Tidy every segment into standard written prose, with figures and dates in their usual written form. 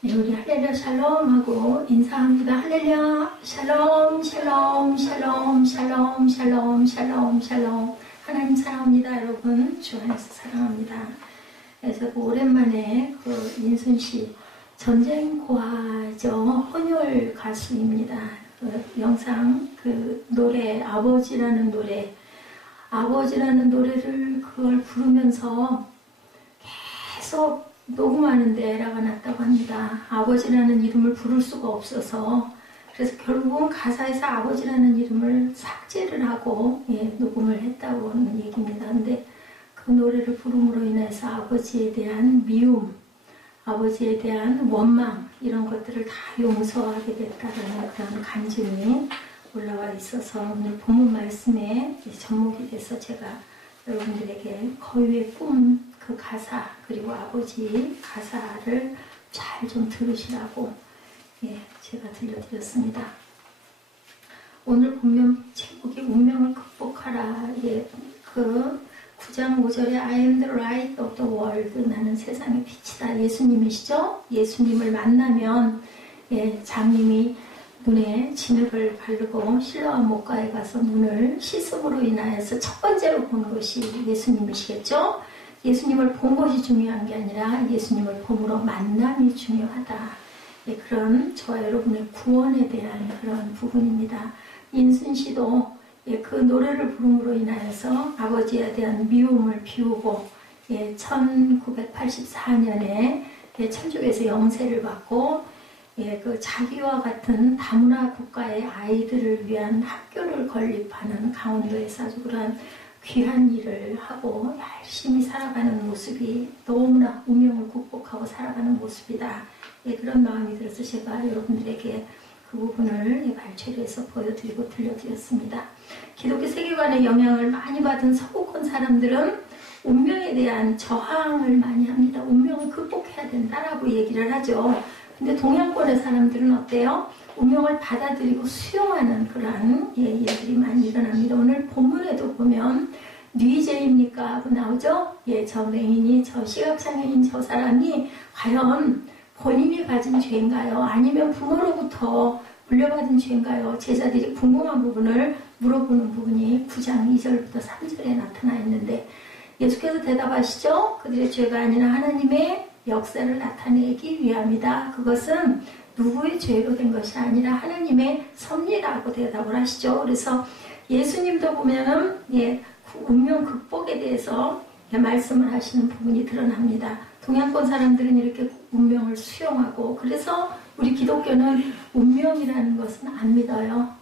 네, 우리 할렐루야 샬롬 하고 인사합니다. 할렐루야 샬롬 샬롬 샬롬 샬롬 샬롬 샬롬 샬롬. 하나님 사랑합니다. 여러분 주 안에서 사랑합니다. 그래서 오랜만에 인순씨 전쟁 고화죠. 헌혈 가수입니다. 영상 노래 아버지라는 노래를 그걸 부르면서 계속 녹음하는데 에러가 났다고 합니다. 아버지라는 이름을 부를 수가 없어서 그래서 결국은 가사에서 아버지라는 이름을 삭제를 하고 녹음을 했다고 하는 얘기입니다. 근데 그 노래를 부름으로 인해서 아버지에 대한 미움, 아버지에 대한 원망 이런 것들을 다 용서하게 됐다는 그런 간증이 올라와 있어서 오늘 본문 말씀에 접목이 돼서 제가 여러분들에게 거위의 꿈 그 가사 그리고 아버지 가사를 잘 좀 들으시라고 제가 들려드렸습니다. 오늘 보면 제목이 운명을 극복하라. 그 9장 5절에 I am the light of the world. 나는 세상의 빛이다. 예수님이시죠? 예수님을 만나면 장님이 눈에 진흙을 바르고 실로암 목가에 가서 눈을 씻음으로 인하여서 첫 번째로 본 것이 예수님이시겠죠? 예수님을 본 것이 중요한 게 아니라 예수님을 봄으로 만남이 중요하다. 그런 저와 여러분의 구원에 대한 그런 부분입니다. 인순 씨도 그 노래를 부름으로 인하여서 아버지에 대한 미움을 비우고 1984년에 천주교에서 영세를 받고 그 자기와 같은 다문화 국가의 아이들을 위한 학교를 건립하는 강원도에서 아주 그런 귀한 일을 하고 열심히 살아가는 모습이 너무나 운명을 극복하고 살아가는 모습이다. 그런 마음이 들어서 제가 여러분들에게 그 부분을 발췌해서 보여드리고 들려드렸습니다. 기독교 세계관의 영향을 많이 받은 서구권 사람들은 운명에 대한 저항을 많이 합니다. 운명을 극복해야 된다라고 얘기를 하죠. 근데 동양권의 사람들은 어때요? 운명을 받아들이고 수용하는 그러한 일들이 많이 일어납니다. 오늘 본문에도 보면 뉘제입니까? 하고 나오죠? 저 맹인이, 저 시각장애인 저 사람이 과연 본인이 가진 죄인가요? 아니면 부모로부터 물려받은 죄인가요? 제자들이 궁금한 부분을 물어보는 부분이 9장 2절부터 3절에 나타나 있는데 예수께서 대답하시죠? 그들의 죄가 아니라 하나님의 역사를 나타내기 위함이다. 그것은 누구의 죄로 된 것이 아니라 하나님의 섭리라고 대답을 하시죠. 그래서 예수님도 보면은 운명 극복에 대해서 말씀을 하시는 부분이 드러납니다. 동양권 사람들은 이렇게 운명을 수용하고 그래서 우리 기독교는 운명이라는 것은 안 믿어요.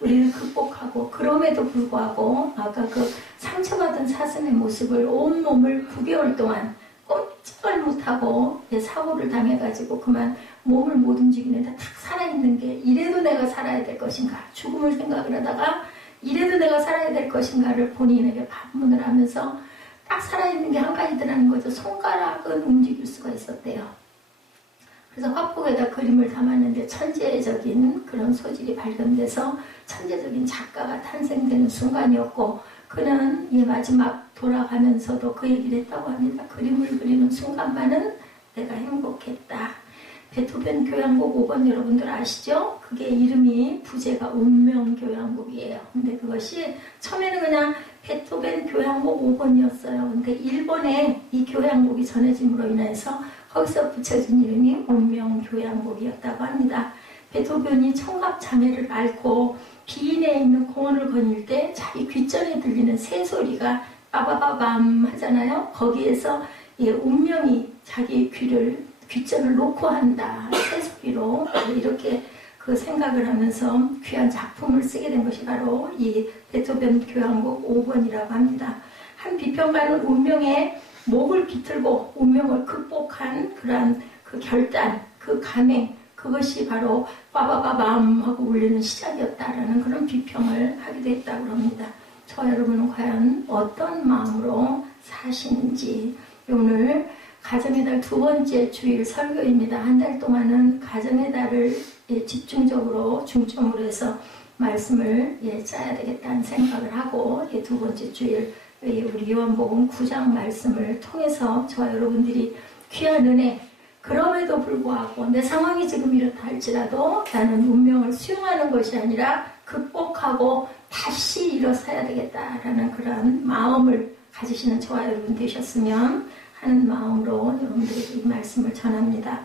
우리는 극복하고 그럼에도 불구하고 아까 그 상처받은 사슴의 모습을 온몸을 9개월 동안 꼼짝을 못하고 사고를 당해가지고 그만 몸을 못 움직이는데 딱 살아있는 게 이래도 내가 살아야 될 것인가 죽음을 생각을 하다가 이래도 내가 살아야 될 것인가를 본인에게 반문을 하면서 딱 살아있는 게 한 가지더라는 거죠. 손가락은 움직일 수가 있었대요. 그래서 화폭에다 그림을 담았는데 천재적인 그런 소질이 발견돼서 천재적인 작가가 탄생되는 순간이었고 그는 마지막 돌아가면서도 그 얘기를 했다고 합니다. 그림을 그리는 순간만은 내가 행복했다. 베토벤 교향곡 5번 여러분들 아시죠? 그게 이름이 부제가 운명 교향곡이에요. 근데 그것이 처음에는 그냥 베토벤 교향곡 5번이었어요. 근데 일본에 이 교향곡이 전해짐으로 인해서 거기서 붙여진 이름이 운명 교향곡이었다고 합니다. 베토벤이 청각 장애를 앓고 비인에 있는 공원을 거닐 때 자기 귓전에 들리는 새소리가 빠바바밤 하잖아요. 거기에서 운명이 자기 귓전을 놓고 한다. 새소리로 이렇게 그 생각을 하면서 귀한 작품을 쓰게 된 것이 바로 이 베토벤 교향곡 5번이라고 합니다. 한 비평가는 운명의 목을 비틀고 운명을 극복한 그러한 그 결단, 그 감행, 그것이 바로 빠바바밤 하고 울리는 시작이었다라는 그런 비평을 하기도 했다고 합니다. 저 여러분은 과연 어떤 마음으로 사시는지 오늘 가정의 달 두 번째 주일 설교입니다. 한 달 동안은 가정의 달을 집중적으로 중점으로 해서 말씀을 짜야 되겠다는 생각을 하고 두 번째 주일 우리 요한복음 9장 말씀을 통해서 저와 여러분들이 귀한 은혜 그럼에도 불구하고 내 상황이 지금 이렇다 할지라도 나는 운명을 수용하는 것이 아니라 극복하고 다시 일어서야 되겠다라는 그런 마음을 가지시는 저와 여러분 되셨으면 하는 마음으로 여러분들에게 이 말씀을 전합니다.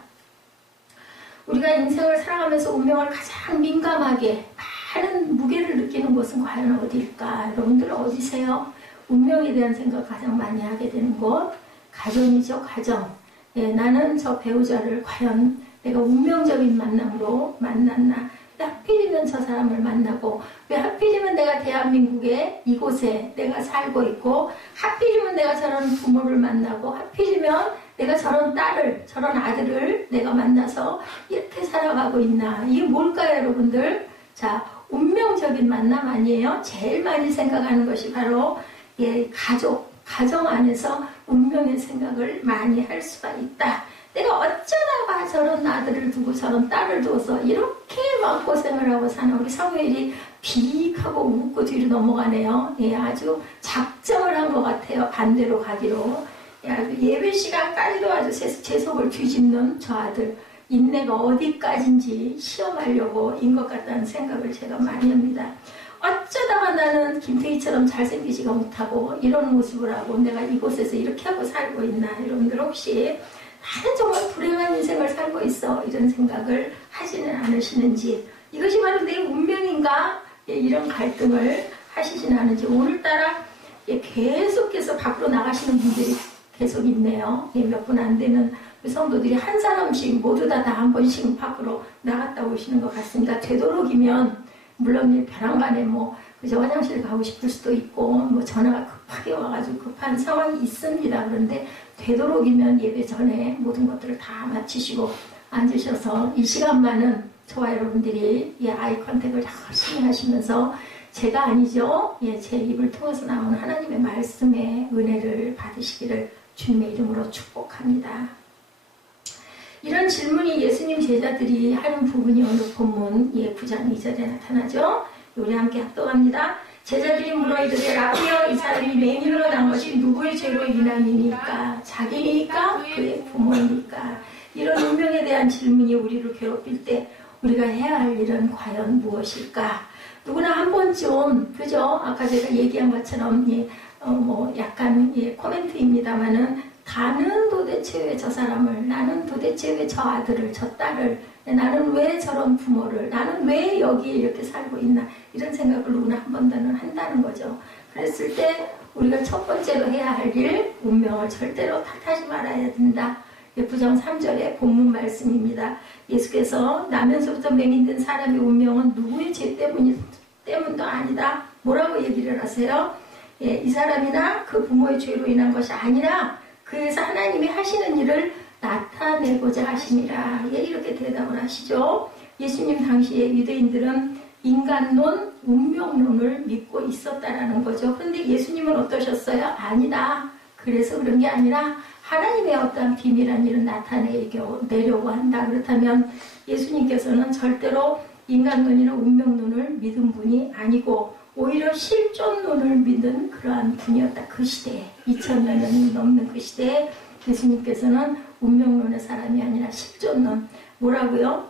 우리가 인생을 살아가면서 운명을 가장 민감하게 많은 무게를 느끼는 곳은 과연 어디일까? 여러분들 어디세요? 운명에 대한 생각 가장 많이 하게 되는 곳 가정이죠. 가정. 예, 나는 저 배우자를 과연 내가 운명적인 만남으로 만났나? 왜 하필이면 저 사람을 만나고 왜 하필이면 내가 대한민국의 이곳에 내가 살고 있고 하필이면 내가 저런 부모를 만나고 하필이면 내가 저런 딸을 저런 아들을 내가 만나서 이렇게 살아가고 있나? 이게 뭘까요 여러분들? 자, 운명적인 만남 아니에요? 제일 많이 생각하는 것이 바로 예, 가정 안에서 운명의 생각을 많이 할 수가 있다. 내가 어쩌다가 저런 아들을 두고 저런 딸을 두어서 이렇게 마음고생을 하고 사는 우리 사무엘이 비익하고 웃고 뒤로 넘어가네요. 예, 아주 작정을 한 것 같아요. 반대로 가기로. 예, 아주 예배 시간까지도 아주 제 속을 뒤집는 저 아들. 인내가 어디까지인지 시험하려고 인 것 같다는 생각을 제가 많이 합니다. 어쩌다가 나는 김태희처럼 잘생기지가 못하고 이런 모습을 하고 내가 이곳에서 이렇게 하고 살고 있나. 여러분들 혹시 나는 정말 불행한 인생을 살고 있어 이런 생각을 하지는 않으시는지 이것이 바로 내 운명인가 예, 이런 갈등을 하시지는 않은지 오늘따라 예, 계속해서 밖으로 나가시는 분들이 계속 있네요. 예, 몇 분 안 되는 성도들이 한 사람씩 모두 다 한 번씩 밖으로 나갔다 오시는 것 같습니다. 되도록이면 물론 벼랑간에 그저 화장실 가고 싶을 수도 있고 전화가 급하게 와가지고 급한 상황이 있습니다. 그런데 되도록이면 예배 전에 모든 것들을 다 마치시고 앉으셔서 이 시간만은 저와 여러분들이 아이 컨택을 열심히 하시면서 제가 아니죠. 제 입을 통해서 나오는 하나님의 말씀의 은혜를 받으시기를 주님의 이름으로 축복합니다. 이런 질문이 예수님 제자들이 하는 부분이 오늘 본문 9장 2절에 나타나죠. 우리 함께 합독합니다. 제자들이 물어 이르되 라비여 이 사람이 맹인으로 난 것이 누구의 죄로 인함이니까? 자기니까? 그의 부모니까? 이런 운명에 대한 질문이 우리를 괴롭힐 때 우리가 해야 할 일은 과연 무엇일까? 누구나 한 번쯤 그죠? 아까 제가 얘기한 것처럼 약간 코멘트입니다만은 나는 도대체 왜 저 사람을, 나는 도대체 왜 저 아들을, 저 딸을, 나는 왜 저런 부모를, 나는 왜 여기 이렇게 살고 있나 이런 생각을 누구나 한 번도는 한다는 거죠. 그랬을 때 우리가 첫 번째로 해야 할 일, 운명을 절대로 탓하지 말아야 된다. 9장 3절의 본문 말씀입니다. 예수께서 나면서부터 맹인된 사람의 운명은 누구의 죄 때문도 아니다. 뭐라고 얘기를 하세요? 이 사람이나 그 부모의 죄로 인한 것이 아니라 그래서 하나님이 하시는 일을 나타내고자 하심이라. 이렇게 대답을 하시죠. 예수님 당시에 유대인들은 인간론, 운명론을 믿고 있었다라는 거죠. 그런데 예수님은 어떠셨어요? 아니다. 그래서 그런 게 아니라 하나님의 어떠한 비밀한 일을 나타내려고 한다. 그렇다면 예수님께서는 절대로 인간론이나 운명론을 믿은 분이 아니고 오히려 실존론을 믿는 그러한 분이었다. 그 시대에 2000년이 넘는 그 시대에 예수님께서는 운명론의 사람이 아니라 실존론. 뭐라고요?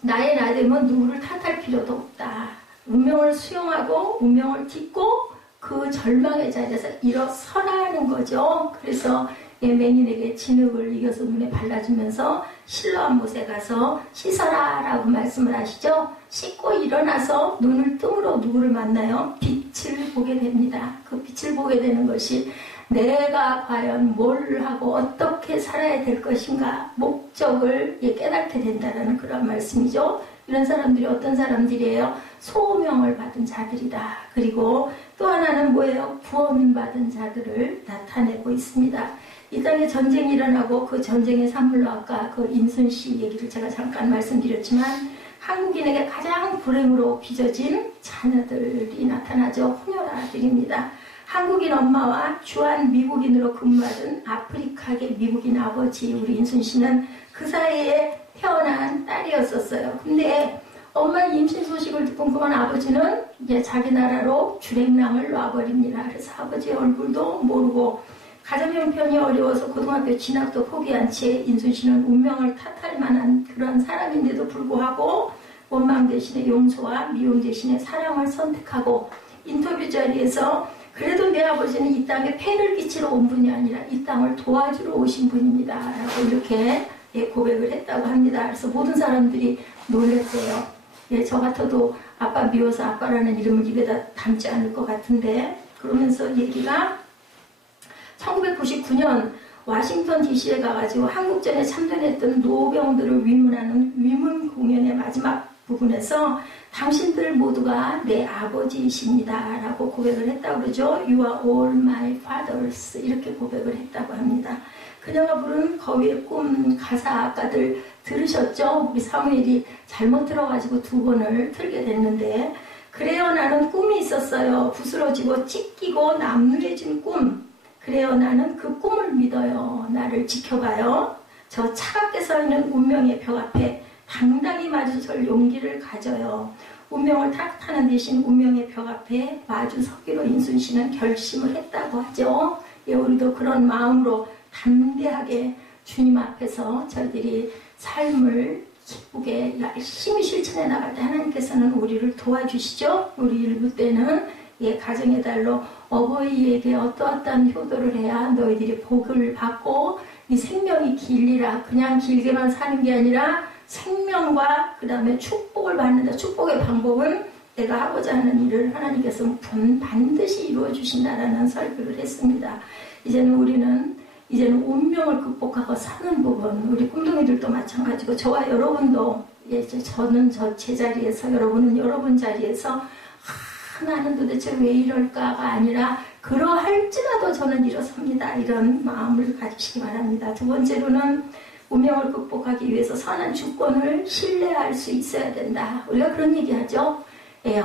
나의 나됨은 누구를 탓할 필요도 없다. 운명을 수용하고 운명을 딛고 그 절망의 자리에서 일어서라는 거죠. 그래서 맹인에게 진흙을 이겨서 눈에 발라주면서 실로암 못에 가서 씻어라 라고 말씀을 하시죠. 씻고 일어나서 눈을 뜸으로 누구를 만나요? 빛을 보게 됩니다. 그 빛을 보게 되는 것이 내가 과연 뭘 하고 어떻게 살아야 될 것인가 목적을 깨닫게 된다는 그런 말씀이죠. 이런 사람들이 어떤 사람들이에요? 소명을 받은 자들이다. 그리고 또 하나는 뭐예요? 구원받은 자들을 나타내고 있습니다. 이 땅에 전쟁이 일어나고 그 전쟁의 산물로 아까 그 임순씨 얘기를 제가 잠깐 말씀드렸지만 한국인에게 가장 불행으로 빚어진 자녀들이 나타나죠. 혼혈아들입니다. 한국인 엄마와 주한 미국인으로 근무하던 아프리카계 미국인 아버지 우리 인순씨는 그 사이에 태어난 딸이었었어요. 근데 엄마 임신 소식을 듣고 그만 아버지는 이제 자기 나라로 주랭랑을 놔버립니다. 그래서 아버지의 얼굴도 모르고 가정 형편이 어려워서 고등학교 진학도 포기한 채 인순 씨는 운명을 탓할 만한 그런 사람인데도 불구하고 원망 대신에 용서와 미움 대신에 사랑을 선택하고 인터뷰 자리에서 그래도 내 아버지는 이 땅에 폐를 끼치러 온 분이 아니라 이 땅을 도와주러 오신 분입니다. 라고 이렇게 고백을 했다고 합니다. 그래서 모든 사람들이 놀랬대요. 저 같아도 아빠 미워서 아빠라는 이름을 입에다 담지 않을 것 같은데, 그러면서 얘기가 1999년 워싱턴 DC에 가가지고 한국전에 참전했던 노병들을 위문하는 위문 공연의 마지막 부분에서 당신들 모두가 내 아버지이십니다 라고 고백을 했다고 그러죠. You are all my fathers 이렇게 고백을 했다고 합니다. 그녀가 부른 거위의 꿈 가사 아까들 들으셨죠? 우리 사무엘이 잘못 들어가지고 두 번을 틀게 됐는데, 그래요 나는 꿈이 있었어요. 부스러지고 찢기고 남루해진 꿈. 그래요 나는 그 꿈을 믿어요. 나를 지켜봐요. 저 차갑게 서 있는 운명의 벽 앞에 당당히 마주설 용기를 가져요. 운명을 탓하는 대신 운명의 벽 앞에 마주서기로 인순 씨는 결심을 했다고 하죠. 우리도 그런 마음으로 담대하게 주님 앞에서 저희들이 삶을 기쁘게 열심히 실천해 나갈 때 하나님께서는 우리를 도와주시죠. 우리 일부 때는 가정의 달로 어버이에게 어떠한 효도를 해야 너희들이 복을 받고 네 생명이 길리라. 그냥 길게만 사는 게 아니라 생명과 그 다음에 축복을 받는다. 축복의 방법은 내가 하고자 하는 일을 하나님께서 반드시 이루어 주신다라는 설교를 했습니다. 이제는 운명을 극복하고 사는 부분, 우리 꿈동이들도 마찬가지고 저와 여러분도 저는 저 제자리에서 여러분은 여러분 자리에서 나는 도대체 왜 이럴까가 아니라 그러할지라도 저는 일어섭니다. 이런 마음을 가지시기 바랍니다. 두 번째로는 운명을 극복하기 위해서 선한 주권을 신뢰할 수 있어야 된다. 우리가 그런 얘기하죠.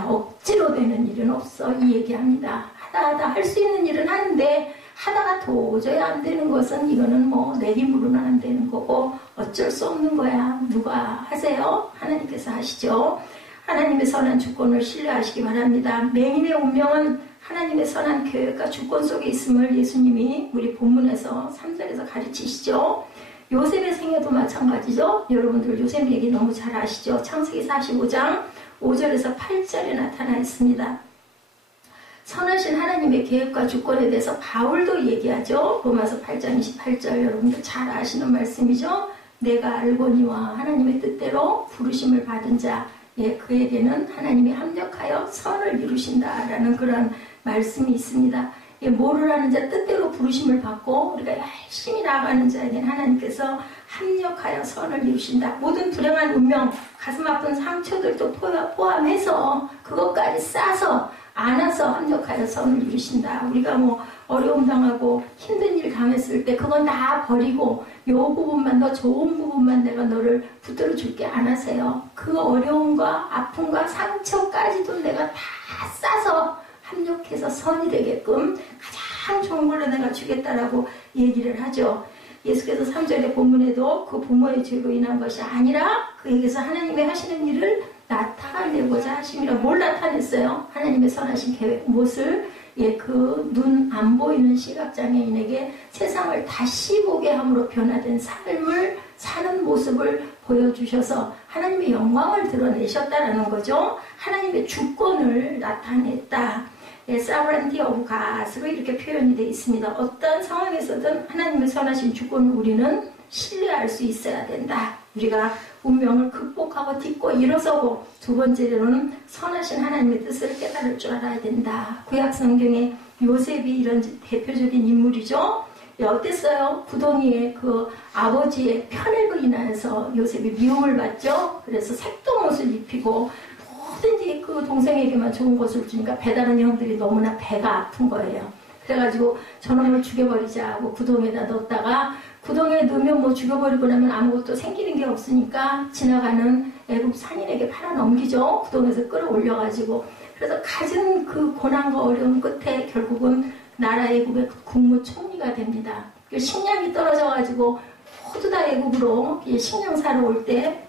억지로 되는 일은 없어. 이 얘기합니다. 하다 할 수 있는 일은 하는데 하다가 도저히 안 되는 것은 이거는 뭐 내 힘으로는 안 되는 거고 어쩔 수 없는 거야. 누가 하세요? 하나님께서 하시죠. 하나님의 선한 주권을 신뢰하시기 바랍니다. 맹인의 운명은 하나님의 선한 계획과 주권 속에 있음을 예수님이 우리 본문에서 3절에서 가르치시죠. 요셉의 생애도 마찬가지죠. 여러분들 요셉 얘기 너무 잘 아시죠. 창세기 45장 5절에서 8절에 나타나 있습니다. 선하신 하나님의 계획과 주권에 대해서 바울도 얘기하죠. 로마서 8장 28절 여러분들 잘 아시는 말씀이죠. 내가 알거니와 하나님의 뜻대로 부르심을 받은 자 그에게는 하나님이 합력하여 선을 이루신다라는 그런 말씀이 있습니다. 뭐를 하는 자 뜻대로 부르심을 받고 우리가 열심히 나아가는 자에게는 하나님께서 합력하여 선을 이루신다. 모든 불행한 운명, 가슴 아픈 상처들도 포함해서 그것까지 싸서 안아서 합력하여 선을 이루신다. 우리가 뭐 어려움 당하고 힘든 일 당했을 때 그건 다 버리고 요 부분만 더 좋은 부분만 내가 너를 붙들어 줄게 안아세요. 그 어려움과 아픔과 상처까지도 내가 다 싸서 합력해서 선이 되게끔 가장 좋은 걸로 내가 주겠다라고 얘기를 하죠. 예수께서 3절의 본문에도 그 부모의 죄로 인한 것이 아니라 그에게서 하나님의 하시는 일을 나타내고자 하심이라. 뭘 나타냈어요? 하나님의 선하신 계획, 무엇을? 그 눈 안 보이는 시각장애인에게 세상을 다시 보게 함으로 변화된 삶을 사는 모습을 보여주셔서 하나님의 영광을 드러내셨다라는 거죠. 하나님의 주권을 나타냈다. sovereignty of God으로 이렇게 표현이 되어 있습니다. 어떤 상황에서든 하나님의 선하신 주권을 우리는 신뢰할 수 있어야 된다. 우리가 운명을 극복하고 딛고 일어서고, 두 번째로는 선하신 하나님의 뜻을 깨달을 줄 알아야 된다. 구약 성경에 요셉이 이런 대표적인 인물이죠. 어땠어요? 구덩이에 그 아버지의 편애로 인해서 요셉이 미움을 받죠. 그래서 색동 옷을 입히고 뭐든지 그 동생에게만 좋은 것을 주니까 배다른 형들이 너무나 배가 아픈 거예요. 그래가지고 저놈을 죽여버리자 하고 구덩이에다 넣었다가, 구덩이에 넣으면 뭐 죽여버리고 나면 아무것도 생기는 게 없으니까 지나가는 애국 산인에게 팔아 넘기죠. 구덩이에서 끌어올려가지고. 그래서 가진 그 고난과 어려움 끝에 결국은 나라 애국의 국무총리가 됩니다. 식량이 떨어져가지고 모두 다 애국으로 식량 사러 올 때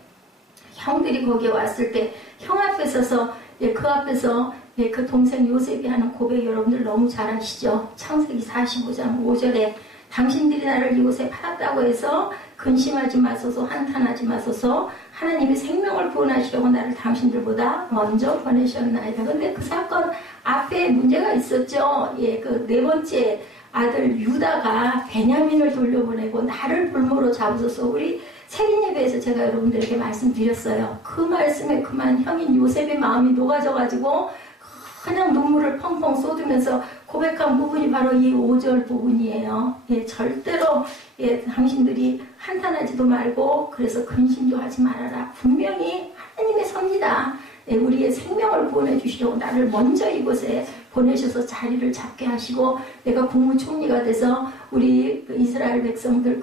형들이 거기에 왔을 때 형 앞에 서서 예, 그 앞에서 예, 그 동생 요셉이 하는 고백 여러분들 너무 잘 아시죠? 창세기 45장 5절에 당신들이 나를 이곳에 팔았다고 해서 근심하지 마소서, 한탄하지 마소서, 하나님이 생명을 구원하시려고 나를 당신들보다 먼저 보내셨나이다. 근데 그 사건 앞에 문제가 있었죠. 예, 그 네 번째 아들 유다가 베냐민을 돌려보내고 나를 볼모로 잡으소서. 우리 세린 예배에서 제가 여러분들에게 말씀드렸어요. 그 말씀에 그만 형인 요셉의 마음이 녹아져가지고 그냥 눈물을 펑펑 쏟으면서 고백한 부분이 바로 이 5절 부분이에요. 예, 절대로 예, 당신들이 한탄하지도 말고 그래서 근심도 하지 말아라. 분명히 하나님의 섭니다. 예, 우리의 생명을 구원해 주시려고 나를 먼저 이곳에 보내셔서 자리를 잡게 하시고 내가 국무총리가 돼서 우리 이스라엘 백성들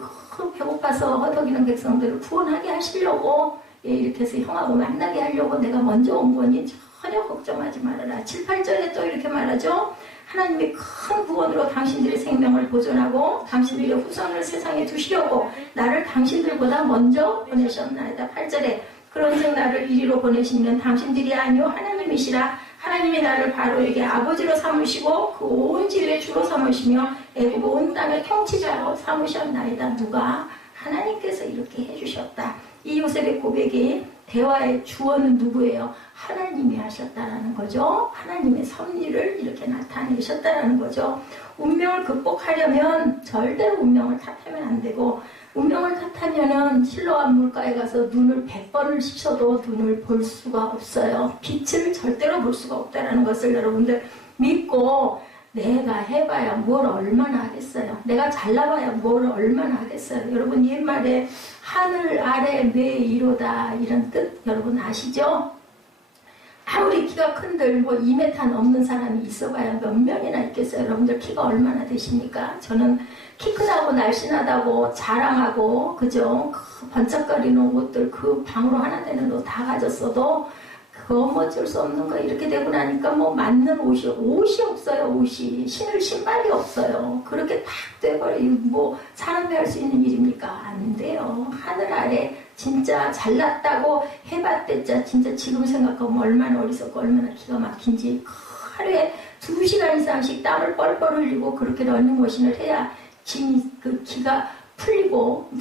배고파서 허덕이는 백성들을 구원하게 하시려고 예, 이렇게 해서 형하고 만나게 하려고 내가 먼저 온 거니 전혀 걱정하지 말아라. 7, 8절에 또 이렇게 말하죠. 하나님이 큰 구원으로 당신들의 생명을 보존하고 당신들의 후손을 세상에 두시려고 나를 당신들보다 먼저 보내셨나이다. 8절에 그런즉 나를 이리로 보내시는 당신들이 아니요 하나님이시라. 하나님이 나를 바로에게 아버지로 삼으시고 그 온 지위의 주로 삼으시며 애굽 온 땅의 통치자로 삼으셨나이다. 누가? 하나님께서 이렇게 해주셨다. 이 요셉의 고백이 대화의 주어는 누구예요? 하나님이 하셨다라는 거죠. 하나님의 섭리를 이렇게 나타내셨다라는 거죠. 운명을 극복하려면 절대로 운명을 탓하면 안 되고 운명을 탓하면은 실로암 물가에 가서 눈을 100번을 씻어도 눈을 볼 수가 없어요. 빛을 절대로 볼 수가 없다라는 것을 여러분들 믿고 내가 해봐야 뭘 얼마나 하겠어요. 내가 잘나봐야 뭘 얼마나 하겠어요. 여러분 옛말에 하늘 아래 내 이로다 이런 뜻 여러분 아시죠? 아무리 키가 큰들 뭐 2m 넘는 사람이 있어봐야 몇 명이나 있겠어요. 여러분들 키가 얼마나 되십니까? 저는 키 크다고 날씬하다고 자랑하고 그죠? 그 번쩍거리는 옷들 그 방으로 하나 되는 옷 다 가졌어도 그거 뭐 어쩔 수 없는 거 이렇게 되고 나니까 뭐 맞는 옷이 없어요. 옷이 신을 신발이 없어요. 그렇게 딱 돼버려. 뭐 사람이 할 수 있는 일입니까? 안 돼요. 하늘 아래 진짜 잘났다고 해봤댔자 진짜 지금 생각하면 얼마나 어리석고 얼마나 기가 막힌지 하루에 2시간 이상씩 땀을 뻘뻘 흘리고 그렇게 러닝머신을 해야 그 기가 풀리고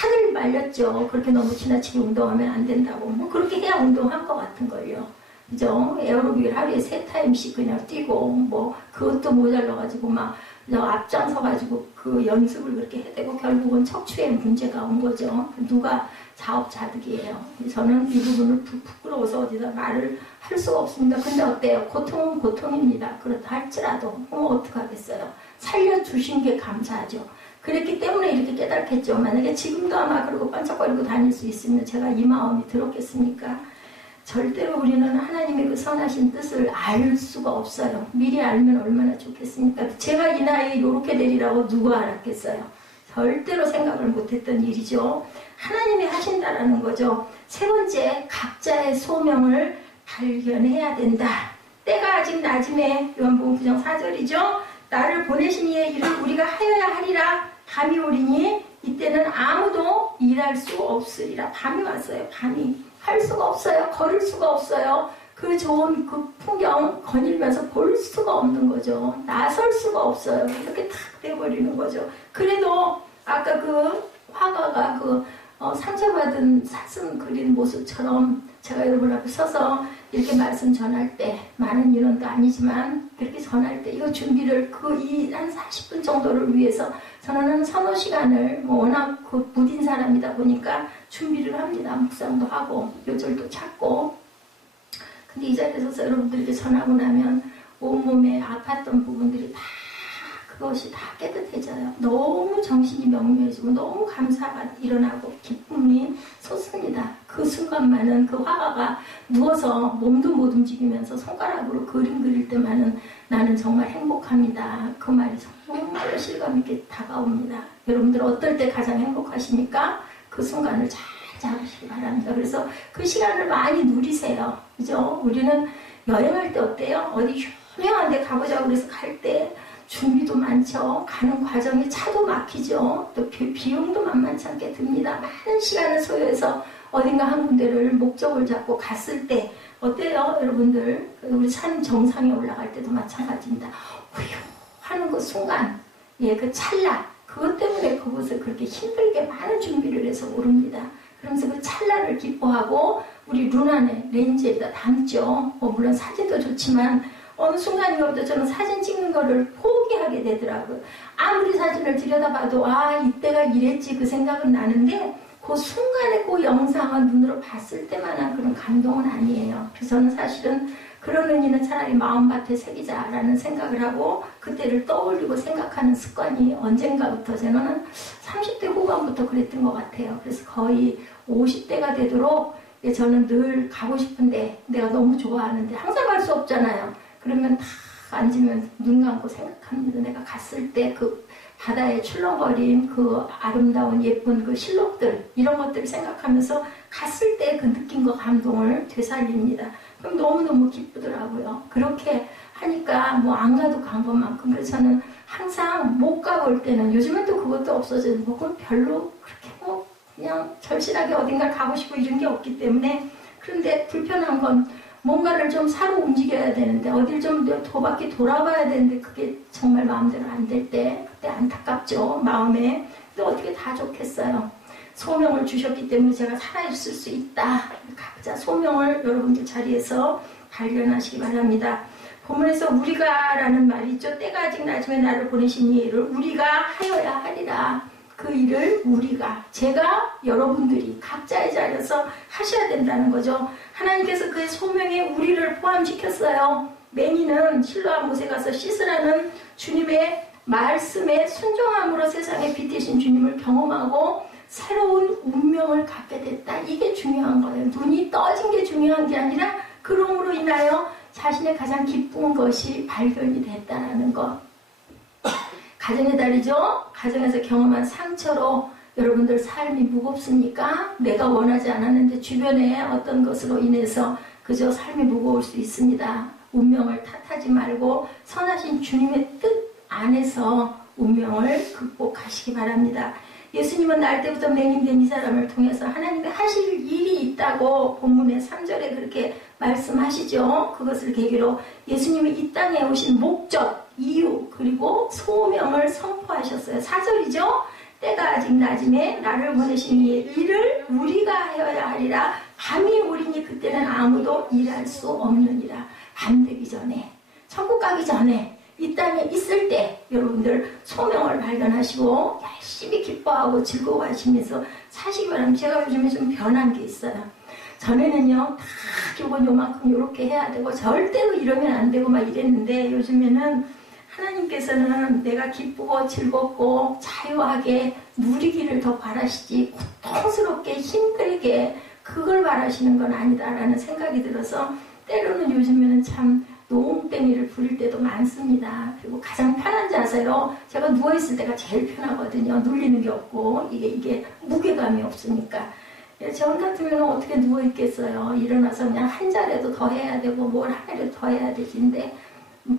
다들 말렸죠. 그렇게 너무 지나치게 운동하면 안 된다고. 뭐 그렇게 해야 운동한 것 같은걸요. 그죠? 에어로빅을 하루에 3타임씩 그냥 뛰고 뭐 그것도 모자라가지고 막 앞장서가지고 그 연습을 그렇게 해대고 결국은 척추에 문제가 온 거죠. 누가 자업자득이에요. 저는 이 부분을 부끄러워서 어디다 말을 할 수가 없습니다. 근데 어때요? 고통은 고통입니다. 그렇다 할지라도 어떡하겠어요. 살려주신 게 감사하죠. 그랬기 때문에 이렇게 깨닫겠죠. 만약에 지금도 아마 그러고 반짝거리고 다닐 수 있으면 제가 이 마음이 들었겠습니까? 절대로 우리는 하나님의 그 선하신 뜻을 알 수가 없어요. 미리 알면 얼마나 좋겠습니까? 제가 이 나이에 이렇게 되리라고 누가 알았겠어요? 절대로 생각을 못했던 일이죠. 하나님이 하신다라는 거죠. 세 번째, 각자의 소명을 발견해야 된다. 때가 아직 낮음에 요한복음 9장 4절이죠. 나를 보내신 이의 일을 우리가 하여야 하리라. 밤이 오리니 이때는 아무도 일할 수 없으리라. 밤이 왔어요. 밤이. 할 수가 없어요. 걸을 수가 없어요. 그 좋은 그 풍경 거닐면서 볼 수가 없는 거죠. 나설 수가 없어요. 이렇게 탁 돼버리는 거죠. 그래도 아까 그 화가가 그 상처받은 사슴 그린 모습처럼 제가 여러분 앞에 서서 이렇게 말씀 전할 때 많은 인원도 아니지만 그렇게 전할 때 이거 준비를 한 40분 정도를 위해서 저는 한 서너 시간을 워낙 무딘 사람이다 보니까 준비를 합니다. 묵상도 하고 요절도 찾고. 근데 이 자리에 서서 여러분들에게 전하고 나면 온몸에 아팠던 부분들이 다 그것이 다 깨끗해져요. 너무 정신이 명료해지고 너무 감사가 일어나고 기쁨이 솟습니다. 그 순간만은 그 화가가 누워서 몸도 못 움직이면서 손가락으로 그림 그릴 때만은 나는 정말 행복합니다. 그 말이 정말 실감 있게 다가옵니다. 여러분들 어떨 때 가장 행복하십니까? 그 순간을 잘 잡으시기 바랍니다. 그래서 그 시간을 많이 누리세요. 그죠? 우리는 여행할 때 어때요? 어디 유명한 데 가보자고 그래서 갈 때 준비도 많죠. 가는 과정에 차도 막히죠. 또 비용도 만만치 않게 듭니다. 많은 시간을 소요해서 어딘가 한 군데를 목적을 잡고 갔을 때 어때요 여러분들? 우리 산 정상에 올라갈 때도 마찬가지입니다. 후휴 하는 그 순간 그 찰나 그것 때문에 그곳을 그렇게 힘들게 많은 준비를 해서 오릅니다. 그러면서 그 찰나를 기뻐하고 우리 눈 안에 렌즈에다 담죠. 물론 사진도 좋지만 어느 순간이부터 저는 사진 찍는 거를 포기하게 되더라고요. 아무리 사진을 들여다봐도 이때가 이랬지 그 생각은 나는데 그 순간에 그 영상을 눈으로 봤을 때만한 그런 감동은 아니에요. 그래서 저는 사실은 그런 의미는 차라리 마음밭에 새기자라는 생각을 하고 그때를 떠올리고 생각하는 습관이 언젠가부터 저는 30대 후반부터 그랬던 것 같아요. 그래서 거의 50대가 되도록 저는 늘 가고 싶은데 내가 너무 좋아하는데 항상 갈 수 없잖아요. 그러면 다 앉으면 눈 감고 생각합니다. 내가 갔을 때 그 바다에 출렁거린 그 아름다운 예쁜 그 실록들 이런 것들을 생각하면서 갔을 때 그 느낌과 감동을 되살립니다. 그럼 너무너무 기쁘더라고요. 그렇게 하니까 뭐 안 가도 간 것만큼 그래서 저는 항상 못 가볼 때는 요즘은 또 그것도 없어지는 거고 별로 그렇게 뭐 그냥 절실하게 어딘가 가고 싶고 이런 게 없기 때문에 그런데 불편한 건 뭔가를 좀 사러 움직여야 되는데 어딜 좀 더 바퀴 돌아봐야 되는데 그게 정말 마음대로 안 될 때 그때 안타깝죠 마음에. 근데 어떻게 다 좋겠어요. 소명을 주셨기 때문에 제가 살아있을 수 있다. 각자 소명을 여러분들 자리에서 발견하시기 바랍니다. 본문에서 우리가라는 말이 있죠. 때가 아직 낮음에 나를 보내신 이 일을 우리가 하여야 하리라. 그 일을 우리가 제가 여러분들이 각자의 자리에서 하셔야 된다는 거죠. 하나님께서 그의 소명에 우리를 포함시켰어요. 매니는 실로암 못에 가서 씻으라는 주님의 말씀에 순종함으로 세상에 빛 되신 주님을 경험하고 새로운 운명을 갖게 됐다. 이게 중요한 거예요. 눈이 떠진 게 중요한 게 아니라 그럼으로 인하여 자신의 가장 기쁜 것이 발견이 됐다라는 것. 가정의 달이죠. 가정에서 경험한 상처로 여러분들 삶이 무겁습니까? 내가 원하지 않았는데 주변의 어떤 것으로 인해서 그저 삶이 무거울 수 있습니다. 운명을 탓하지 말고 선하신 주님의 뜻 안에서 운명을 극복하시기 바랍니다. 예수님은 날 때부터 맹인된 이 사람을 통해서 하나님이 하실 일이 있다고 본문의 3절에 그렇게 말씀하시죠. 그것을 계기로 예수님이 이 땅에 오신 목적, 이유, 그리고 소명을 선포하셨어요. 4절이죠. 때가 아직 낮음에 나를 보내신 이 일을 우리가 하여야 하리라. 밤이 오리니 그때는 아무도 일할 수 없느니라. 밤 되기 전에, 천국 가기 전에, 이 땅에 있을 때 여러분들 소명을 발견하시고 열심히 기뻐하고 즐거워하시면서 사시기 바랍니다. 제가 요즘에 좀 변한 게 있어요. 전에는요 다 요건 요만큼 요렇게 해야 되고 절대로 이러면 안 되고 막 이랬는데 요즘에는 하나님께서는 내가 기쁘고 즐겁고 자유하게 누리기를 더 바라시지 고통스럽게 힘들게 그걸 바라시는 건 아니다라는 생각이 들어서 때로는 요즘에는 참 농땡이를 부릴 때도 많습니다. 그리고 가장 편한 자세로 제가 누워있을 때가 제일 편하거든요. 눌리는 게 없고 이게 무게감이 없으니까. 저 같으면 어떻게 누워있겠어요. 일어나서 그냥 한 자리라도 더 해야 되고 뭘 하나라도 더 해야 되는데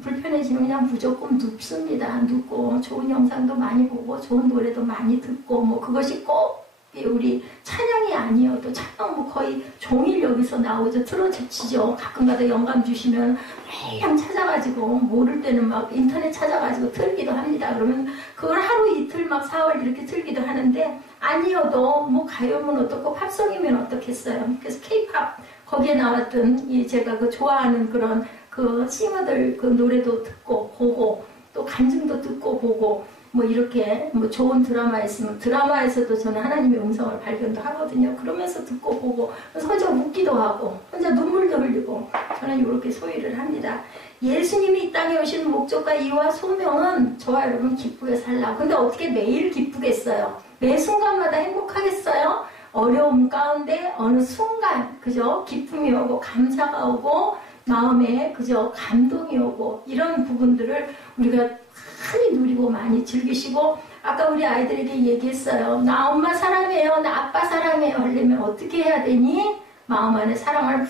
불편해지면 그냥 무조건 눕습니다. 눕고 좋은 영상도 많이 보고 좋은 노래도 많이 듣고 뭐 그것이 꼭 우리 찬양이 아니어도 찬양 뭐 거의 종일 여기서 나오죠. 틀어지죠. 가끔가다 영감 주시면 매일 찾아가지고 모를 때는 막 인터넷 찾아가지고 틀기도 합니다. 그러면 그걸 하루 이틀 막 4월 이렇게 틀기도 하는데 아니어도 뭐 가요면 어떻고 팝송이면 어떻겠어요. 그래서 K-팝 거기에 나왔던 제가 그 좋아하는 그런 그 싱어들 그 노래도 듣고 보고 또 간증도 듣고 보고 뭐 이렇게 뭐 좋은 드라마 있으면 드라마에서도 저는 하나님의 음성을 발견도 하거든요. 그러면서 듣고 보고 혼자 웃기도 하고 혼자 눈물도 흘리고 저는 이렇게 소위를 합니다. 예수님이 이 땅에 오신 목적과 이유와 소명은 저와 여러분 기쁘게 살라고. 근데 어떻게 매일 기쁘겠어요? 매 순간마다 행복하겠어요? 어려움 가운데 어느 순간 그죠? 기쁨이 오고 감사가 오고 마음에 그저 감동이 오고 이런 부분들을 우리가 많이 누리고 많이 즐기시고 아까 우리 아이들에게 얘기했어요. 나 엄마 사랑해요. 나 아빠 사랑해요. 하려면 어떻게 해야 되니? 마음 안에 사랑을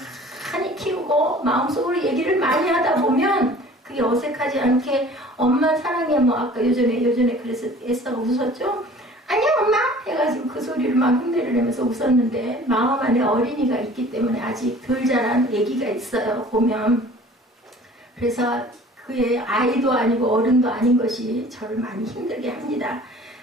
많이 키우고 마음속으로 얘기를 많이 하다 보면 그게 어색하지 않게 엄마 사랑해 뭐 아까 요전에 그래서 에스더가 웃었죠. 안녕 엄마 해가지고 그 소리를 막 흉내를 내면서 웃었는데 마음 안에 어린이가 있기 때문에 아직 덜 자란 아기가 있어요. 보면. 그래서 그의 아이도 아니고 어른도 아닌 것이 저를 많이 힘들게 합니다.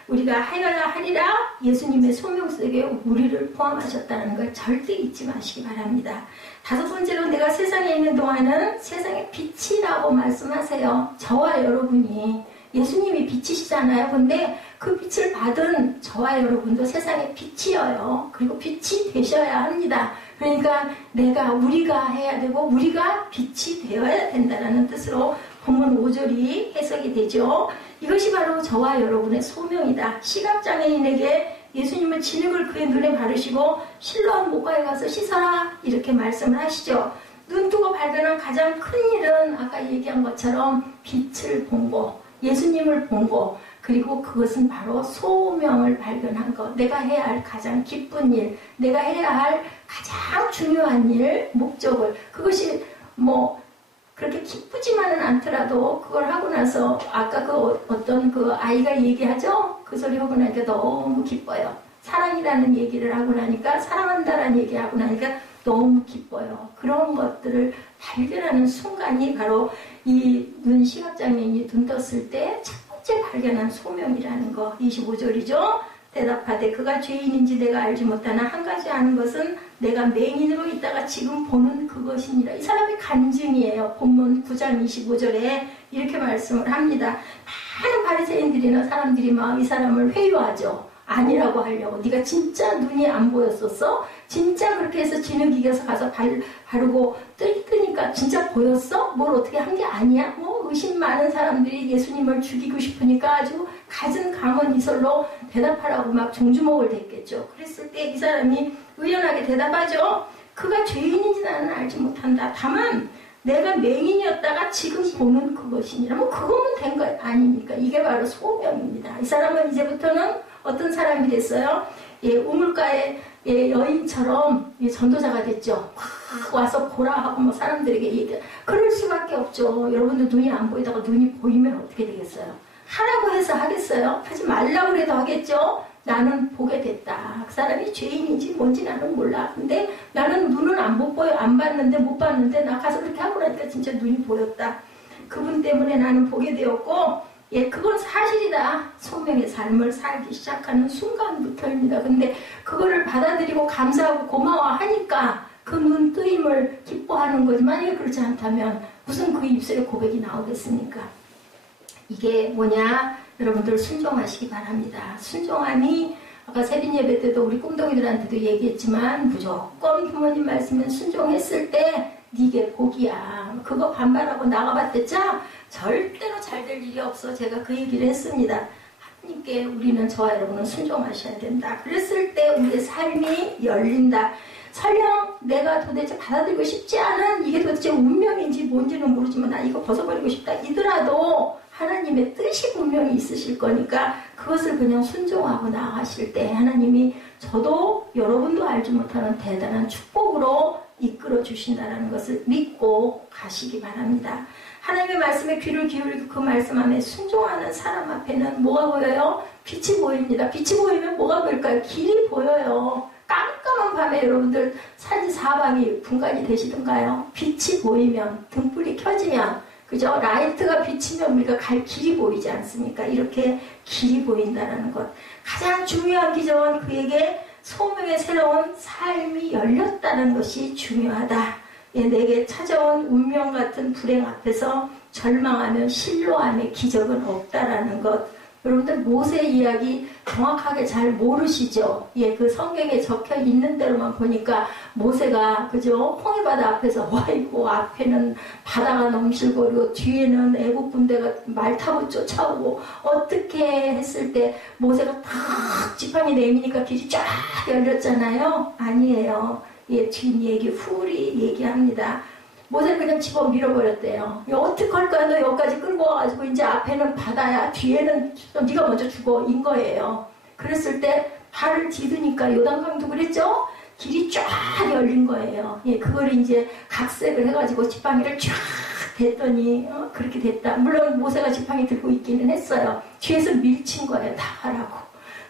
우리가 하여야 하리라 예수님의 소명 속에 우리를 포함하셨다는 걸 절대 잊지 마시기 바랍니다. 다섯 번째로 내가 세상에 있는 동안은 세상의 빛이라고 말씀하세요. 저와 여러분이 예수님이 빛이시잖아요. 근데 그 빛을 받은 저와 여러분도 세상의 빛이어요. 그리고 빛이 되셔야 합니다. 그러니까 우리가 해야 되고 우리가 빛이 되어야 된다는 뜻으로 본문 5절이 해석이 되죠. 이것이 바로 저와 여러분의 소명이다. 시각장애인에게 예수님은 진흙을 그의 눈에 바르시고 실로암 목가에 가서 씻어라 이렇게 말씀을 하시죠. 눈 뜨고 발견한 가장 큰 일은 아까 얘기한 것처럼 빛을 본 거, 예수님을 본 거, 그리고 그것은 바로 소명을 발견한 것. 내가 해야 할 가장 기쁜 일, 내가 해야 할 가장 중요한 일, 목적을. 그것이 그렇게 기쁘지만은 않더라도 그걸 하고 나서 아까 어떤 그 아이가 얘기하죠? 그 소리 하고 나니까 너무 기뻐요. 사랑이라는 얘기를 하고 나니까, 사랑한다라는 얘기하고 나니까 너무 기뻐요. 그런 것들을 발견하는 순간이 바로 이 눈 시각장애인이 눈 떴을 때 첫 번째 발견한 소명이라는 거. 25절이죠. 대답하되 그가 죄인인지 내가 알지 못하나 한 가지 아는 것은 내가 맹인으로 있다가 지금 보는 그것이니라. 이 사람이 간증이에요. 본문 9장 25절에 이렇게 말씀을 합니다. 많은 바리새인들이나 사람들이 막 이 사람을 회유하죠. 아니라고 하려고. 네가 진짜 눈이 안 보였었어? 진짜 그렇게 해서 진흙 이겨서 가서 바르고 뜨니까 진짜 보였어? 뭘 어떻게 한 게 아니야? 의심 많은 사람들이 예수님을 죽이고 싶으니까 아주 갖은 강원 이설로 대답하라고 막 종주목을 댔겠죠. 그랬을 때 이 사람이 의연하게 대답하죠. 그가 죄인인지 나는 알지 못한다. 다만 내가 맹인이었다가 지금 보는 그것이니라. 그거면 된 거 아니니까. 이게 바로 소명입니다. 이 사람은 이제부터는 어떤 사람이 됐어요? 우물가의 여인처럼 전도자가 됐죠. 확 와서 보라 하고 사람들에게 얘기해. 그럴 수밖에 없죠. 여러분들 눈이 안 보이다가 눈이 보이면 어떻게 되겠어요? 하라고 해서 하겠어요? 하지 말라고 해도 하겠죠? 나는 보게 됐다. 그 사람이 죄인인지 뭔지 나는 몰라. 근데 나는 눈은 안 봤는데 못 봤는데 나 가서 그렇게 하고 나니까 진짜 눈이 보였다. 그분 때문에 나는 보게 되었고 그건 사실이다. 소명의 삶을 살기 시작하는 순간부터입니다. 근데 그거를 받아들이고 감사하고 고마워하니까 그 눈뜨임을 기뻐하는 거지. 만약에 그렇지 않다면 무슨 그 입술에 고백이 나오겠습니까? 이게 뭐냐? 여러분들 순종하시기 바랍니다. 순종함이 아까 세빈 예배 때도 우리 꿈덩이들한테도 얘기했지만 무조건 부모님 말씀에 순종했을 때 니게 복이야. 그거 반발하고 나가봤댔죠? 절대로 잘 될 일이 없어. 제가 그 얘기를 했습니다. 하나님께 우리는 저와 여러분은 순종하셔야 된다. 그랬을 때 우리의 삶이 열린다. 설령 내가 도대체 받아들이고 싶지 않은 이게 도대체 운명인지 뭔지는 모르지만 나 이거 벗어버리고 싶다 이더라도 하나님의 뜻이 분명히 있으실 거니까 그것을 그냥 순종하고 나아가실 때 하나님이 저도 여러분도 알지 못하는 대단한 축복으로 이끌어 주신다는 것을 믿고 가시기 바랍니다. 하나님의 말씀에 귀를 기울이고 그 말씀 안에 순종하는 사람 앞에는 뭐가 보여요? 빛이 보입니다. 빛이 보이면 뭐가 보일까요? 길이 보여요. 깜깜한 밤에 여러분들 산 사방이 분간이 되시던가요? 빛이 보이면, 등불이 켜지면, 그죠? 라이트가 비치면 우리가 갈 길이 보이지 않습니까? 이렇게 길이 보인다는 것. 가장 중요한 기적은 그에게 소명의 새로운 삶이 열렸다는 것이 중요하다. 내게 찾아온 운명 같은 불행 앞에서 절망하면 실로함의 기적은 없다라는 것. 여러분들 모세 이야기 정확하게 잘 모르시죠? 그 성경에 적혀 있는 대로만 보니까 모세가 그죠? 홍해바다 앞에서 와이고 앞에는 바다가 넘실거리고 뒤에는 애국 군대가 말 타고 쫓아오고 어떻게 했을 때 모세가 탁 지팡이 내미니까 길이 쫙 열렸잖아요. 아니에요. 뒷얘기 후리 얘기합니다. 모세는 그냥 집어 밀어버렸대요. 어떡할까? 너 여기까지 끌고 와가지고 이제 앞에는 바다야 뒤에는 네가 먼저 죽어 인 거예요. 그랬을 때 발을 디드니까 요단강도 그랬죠? 길이 쫙 열린 거예요. 그걸 이제 각색을 해가지고 지팡이를 쫙 댔더니 그렇게 됐다. 물론 모세가 지팡이 들고 있기는 했어요. 뒤에서 밀친 거예요. 다 하라고.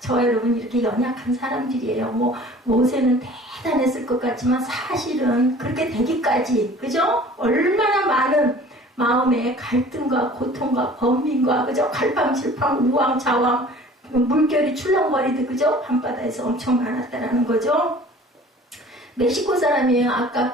저 여러분 이렇게 연약한 사람들이에요. 뭐 모세는 대단했을 것 같지만 사실은 그렇게 되기까지 그죠? 얼마나 많은 마음의 갈등과 고통과 번민과 그죠? 갈팡질팡 우왕좌왕 물결이 출렁거리듯 그죠? 밤바다에서 엄청 많았다라는 거죠. 멕시코 사람이에요. 아까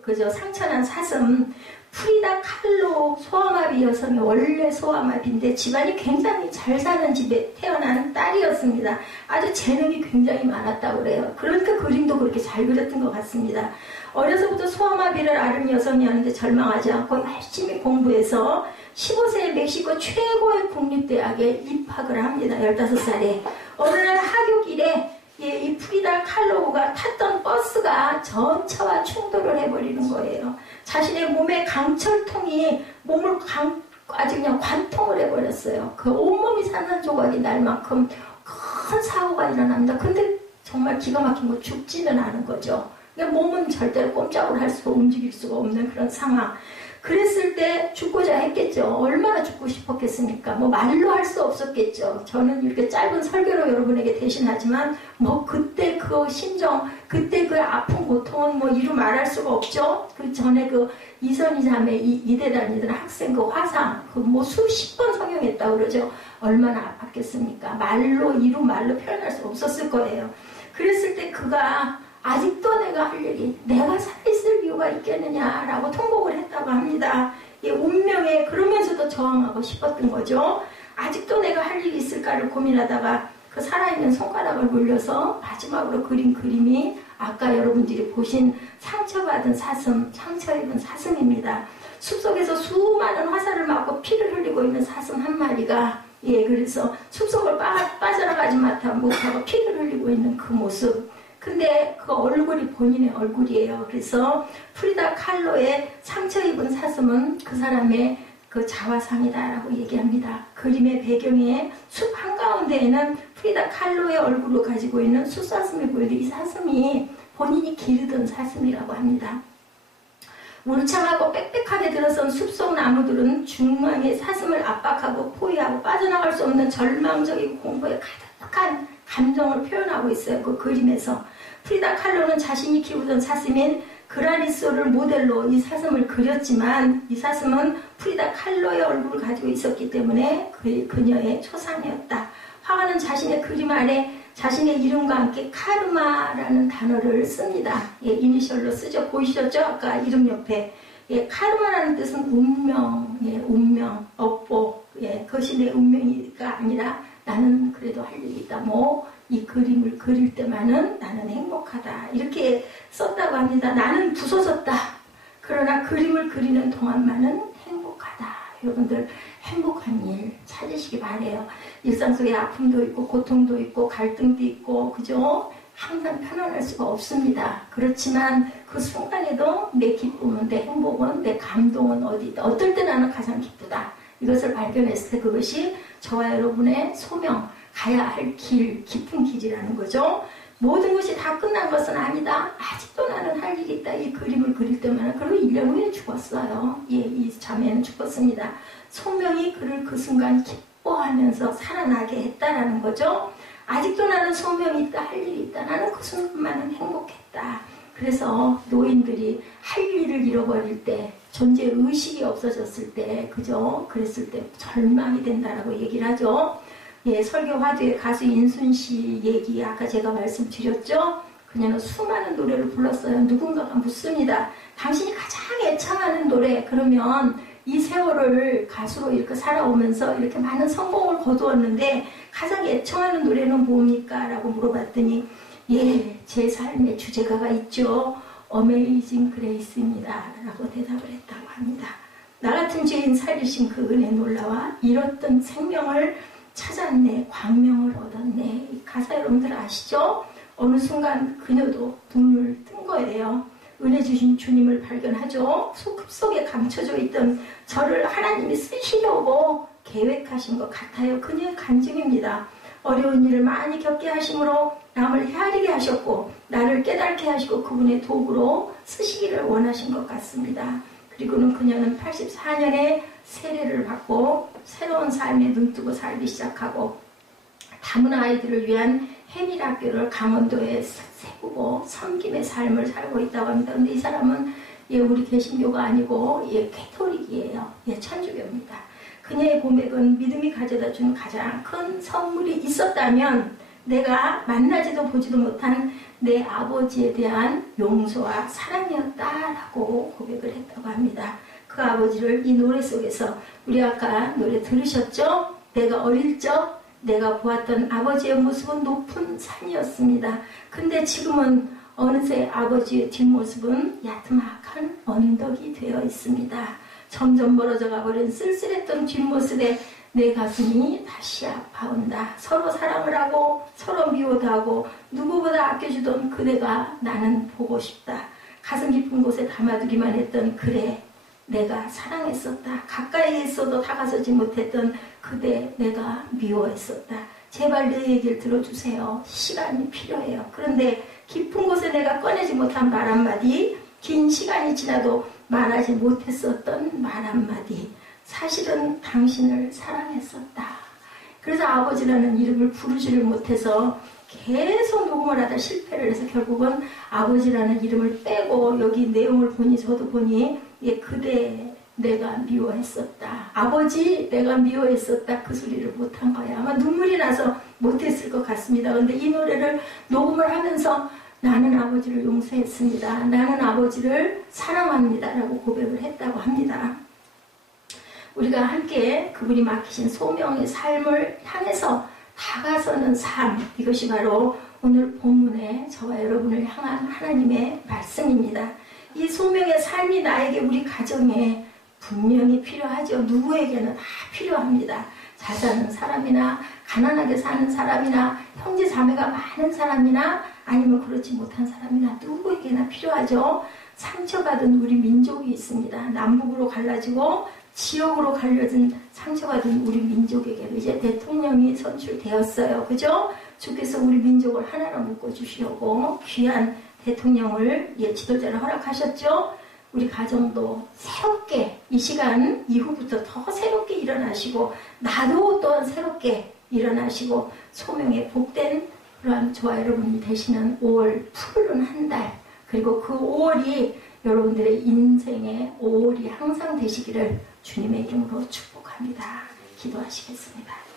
그죠? 상처난 사슴 프리다 칼로 소아마비 여성이 원래 소아마비인데 집안이 굉장히 잘 사는 집에 태어난 딸이었습니다. 아주 재능이 굉장히 많았다고 그래요. 그러니까 그림도 그렇게 잘 그렸던 것 같습니다. 어려서부터 소아마비를 앓은 여성이었는데 절망하지 않고 열심히 공부해서 15세에 멕시코 최고의 국립대학에 입학을 합니다. 15살에. 어느 날 하교길에 이 프리다 칼로가 탔던 버스가 전차와 충돌을 해버리는 거예요. 자신의 몸에 강철통이 몸을 아주 그냥 관통을 해버렸어요. 그 온몸이 산산조각이 날 만큼 큰 사고가 일어납니다. 근데 정말 기가 막힌 거 죽지는 않은 거죠. 그러니까 몸은 절대로 꼼짝을 할 수가 움직일 수가 없는 그런 상황. 그랬을 때 죽고자 했겠죠. 얼마나 죽고 싶었겠습니까? 뭐 말로 할 수 없었겠죠. 저는 이렇게 짧은 설교로 여러분에게 대신하지만 뭐 그때 그 심정, 그때 그 아픈 고통은 뭐 이루 말할 수가 없죠. 그 전에 그 이선희 자매 이대 다니던 학생 그 화상 그 뭐 수십 번 성형했다고 그러죠. 얼마나 아팠겠습니까? 이루 말로 표현할 수 없었을 거예요. 그랬을 때 그가 아직도 내가 할 일이 내가 살아있을 이유가 있겠느냐라고 통곡을 했다고 합니다. 이 운명에 그러면서도 저항하고 싶었던 거죠. 아직도 내가 할 일이 있을까를 고민하다가 그 살아있는 손가락을 물려서 마지막으로 그린 그림이 아까 여러분들이 보신 상처받은 사슴, 상처 입은 사슴입니다. 숲속에서 수많은 화살을 맞고 피를 흘리고 있는 사슴 한 마리가 그래서 숲속을 빠져나가지 못하고 피를 흘리고 있는 그 모습. 근데 그 얼굴이 본인의 얼굴이에요. 그래서 프리다 칼로의 상처 입은 사슴은 그 사람의 그 자화상이다라고 얘기합니다. 그림의 배경에 숲 한가운데에는 프리다 칼로의 얼굴을 가지고 있는 숫사슴이 보이는데 이 사슴이 본인이 기르던 사슴이라고 합니다. 울창하고 빽빽하게 들어선 숲속 나무들은 중앙에 사슴을 압박하고 포위하고 빠져나갈 수 없는 절망적이고 공포에 가득한 감정을 표현하고 있어요. 그 그림에서. 프리다 칼로는 자신이 키우던 사슴인 그라니소를 모델로 이 사슴을 그렸지만 이 사슴은 프리다 칼로의 얼굴을 가지고 있었기 때문에 그녀의 초상이었다. 화가는 자신의 그림 아래 자신의 이름과 함께 카르마라는 단어를 씁니다. 이니셜로 쓰죠. 보이셨죠? 아까 이름 옆에. 카르마라는 뜻은 운명, 운명, 업보. 그것이 내 운명이가 아니라 나는 그래도 할 일이 있다. 이 그림을 그릴 때만은 나는 행복하다. 이렇게 썼다고 합니다. 나는 부서졌다. 그러나 그림을 그리는 동안만은 행복하다. 여러분들 행복한 일 찾으시기 바래요. 일상 속에 아픔도 있고 고통도 있고 갈등도 있고 그죠? 항상 편안할 수가 없습니다. 그렇지만 그 순간에도 내 기쁨은 내 행복은 내 감동은 어디 있다. 어떨 때 나는 가장 기쁘다. 이것을 발견했을 때 그것이 저와 여러분의 소명, 가야 할 길, 깊은 길이라는 거죠. 모든 것이 다 끝난 것은 아니다. 아직도 나는 할 일이 있다. 이 그림을 그릴 때만. 그리고 1년 후에 죽었어요. 이 자매는 죽었습니다. 소명이 그를 그 순간 기뻐하면서 살아나게 했다라는 거죠. 아직도 나는 소명이 있다. 할 일이 있다. 나는 그 순간만은 행복했다. 그래서 노인들이 할 일을 잃어버릴 때, 존재 의식이 없어졌을 때, 그죠? 그랬을 때 절망이 된다라고 얘기를 하죠. 설교 화두의 가수 인순 씨 얘기 아까 제가 말씀드렸죠. 그녀는 수많은 노래를 불렀어요. 누군가가 묻습니다. 당신이 가장 애창하는 노래 그러면 이 세월을 가수로 이렇게 살아오면서 이렇게 많은 성공을 거두었는데 가장 애청하는 노래는 뭡니까? 라고 물어봤더니 제 삶의 주제가가 있죠. 어메이징 그레이스입니다. 라고 대답을 했다고 합니다. 나 같은 죄인 살리신 그 은혜 놀라와 잃었던 생명을 찾았네, 광명을 얻었네. 이 가사 여러분들 아시죠? 어느 순간 그녀도 눈을 뜬 거예요. 은혜 주신 주님을 발견하죠. 숲속에 감춰져 있던 저를 하나님이 쓰시려고 계획하신 것 같아요. 그녀의 간증입니다. 어려운 일을 많이 겪게 하심으로 남을 헤아리게 하셨고 나를 깨닫게 하시고 그분의 도구로 쓰시기를 원하신 것 같습니다. 그리고는 그녀는 84년에 세례를 받고 새로운 삶에 눈뜨고 살기 시작하고 다문화 아이들을 위한 해밀 학교를 강원도에 세우고 섬김의 삶을 살고 있다고 합니다. 그런데 이 사람은 우리 개신교가 아니고 캐톨릭이에요. 천주교입니다. 그녀의 고백은 믿음이 가져다 준 가장 큰 선물이 있었다면 내가 만나지도 보지도 못한 내 아버지에 대한 용서와 사랑이었다라고 고백을 했다고 합니다. 그 아버지를 이 노래 속에서 우리 아까 노래 들으셨죠? 내가 어릴 적 내가 보았던 아버지의 모습은 높은 산이었습니다. 근데 지금은 어느새 아버지의 뒷모습은 야트막한 언덕이 되어 있습니다. 점점 멀어져 가버린 쓸쓸했던 뒷모습에 내 가슴이 다시 아파온다. 서로 사랑을 하고 서로 미워도 하고 누구보다 아껴주던 그대가 나는 보고 싶다. 가슴 깊은 곳에 담아두기만 했던 그래 내가 사랑했었다. 가까이 있어도 다가서지 못했던 그대 내가 미워했었다. 제발 내 얘기를 들어주세요. 시간이 필요해요. 그런데 깊은 곳에 내가 꺼내지 못한 말 한마디, 긴 시간이 지나도 말하지 못했었던 말 한마디, 사실은 당신을 사랑했었다. 그래서 아버지라는 이름을 부르지를 못해서 계속 녹음을 하다 실패를 해서 결국은 아버지라는 이름을 빼고 여기 내용을 보니 저도 보니 그대 내가 미워했었다. 아버지 내가 미워했었다. 그 소리를 못한 거야. 아마 눈물이 나서 못했을 것 같습니다. 그런데 이 노래를 녹음을 하면서 나는 아버지를 용서했습니다. 나는 아버지를 사랑합니다. 라고 고백을 했다고 합니다. 우리가 함께 그분이 맡기신 소명의 삶을 향해서 다가서는 삶, 이것이 바로 오늘 본문에 저와 여러분을 향한 하나님의 말씀입니다. 이 소명의 삶이 나에게 우리 가정에 분명히 필요하죠. 누구에게는 다 필요합니다. 잘 사는 사람이나 가난하게 사는 사람이나 형제 자매가 많은 사람이나 아니면 그렇지 못한 사람이나 누구에게나 필요하죠. 상처받은 우리 민족이 있습니다. 남북으로 갈라지고 지역으로 갈려진 상처받은 우리 민족에게도 이제 대통령이 선출되었어요. 그죠? 주께서 우리 민족을 하나로 묶어주시려고 귀한 대통령을 지도자를 허락하셨죠? 우리 가정도 새롭게 이 시간 이후부터 더 새롭게 일어나시고 나도 또한 새롭게 일어나시고 소명의 복된 그러한 저와 여러분이 되시는 5월 푸른 한 달 그리고 그 5월이 여러분들의 인생의 5월이 항상 되시기를 주님의 이름으로 축복합니다. 기도하시겠습니다.